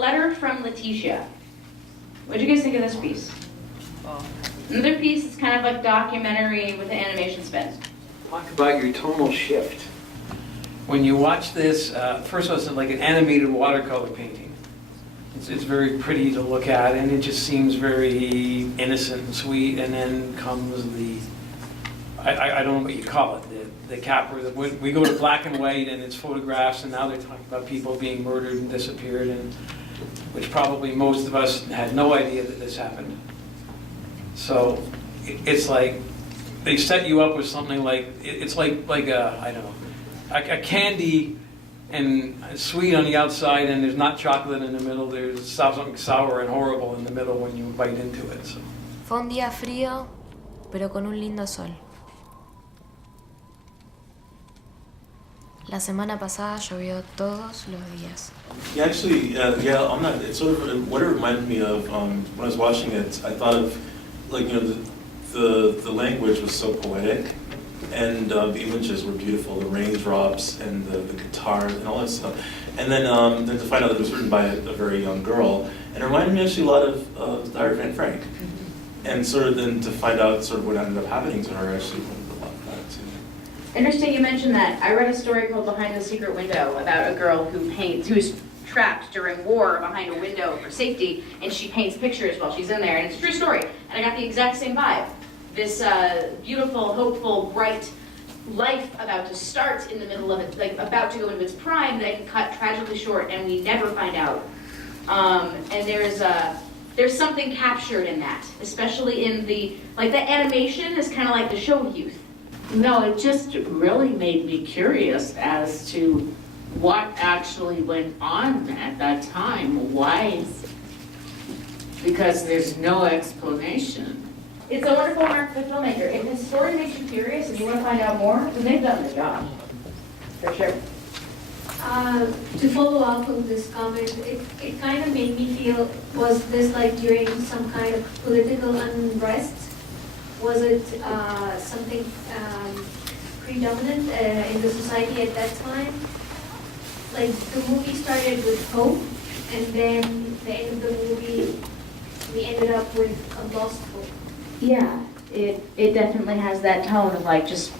letter from Leticia. What did you guys think of this piece? Another piece is kind of like documentary with an animation spin. Talk about your tonal shift. When you watch this, first of all, it's like an animated watercolor painting. It's very pretty to look at, and it just seems very innocent and sweet. And then comes the, I don't know what you call it, the capper. We go to black and white, and it's photographs, and now they're talking about people being murdered and disappeared, and which probably most of us had no idea that this happened. So it's like they set you up with something like it's like a, I don't know, a candy and sweet on the outside, and there's not chocolate in the middle. There's something sour and horrible in the middle when you bite into it. So. Fue un día frío, pero con un lindo sol. La semana pasada llovió todos los días. Yeah, actually, on that, it's sort of what it reminded me of when I was watching it. I thought of, like, you know, the language was so poetic, and the images were beautiful. The raindrops and the guitars and all that stuff. And then to find out that it was written by a very young girl, and it reminded me actually a lot of Diary of Anne Frank. And sort of then to find out sort of what ended up happening to her actually. Interesting you mentioned that. I read a story called Behind the Secret Window about a girl who was trapped during war behind a window for safety, and she paints pictures while she's in there, and it's a true story. And I got the exact same vibe. This beautiful, hopeful, bright life about to start in the middle of it, like about to go into its prime, that can cut tragically short, and we never find out. And there's something captured in that, especially in the animation is kind of like the show youth. No, it just really made me curious as to what actually went on at that time. Why? Because there's no explanation. It's a wonderful work for the filmmaker. If the story makes you curious and you want to find out more, then they've done the job. For sure. To follow up on this comment, it kind of made me feel, was this like during some kind of political unrest? Was it something predominant in the society at that time? Like the movie started with hope, and then the end of the movie, we ended up with a lost hope. Yeah, it definitely has that tone of like just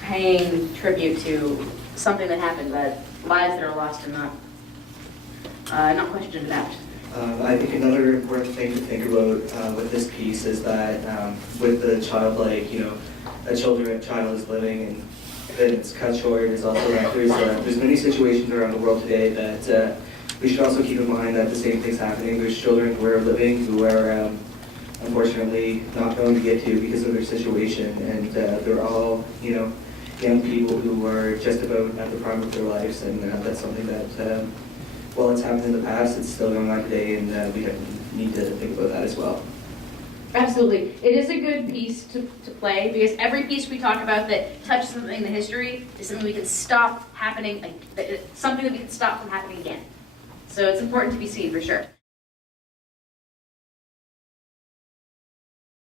paying tribute to something that happened, that lives that are lost and not questioned about. I think another important thing to think about with this piece is that with the childlike, you know, a child is living and then it's cut short, is also that there's many situations around the world today that we should also keep in mind that the same thing's happening. There's children who are living who are unfortunately not going to get to because of their situation, and they're all, you know, young people who are just about at the prime of their lives, and that's something that while it's happened in the past, it's still going on today, and we need to think about that as well. Absolutely. It is a good piece to play, because every piece we talk about that touches something in the history is something we can stop happening, something that we can stop from happening again. So it's important to be seen for sure.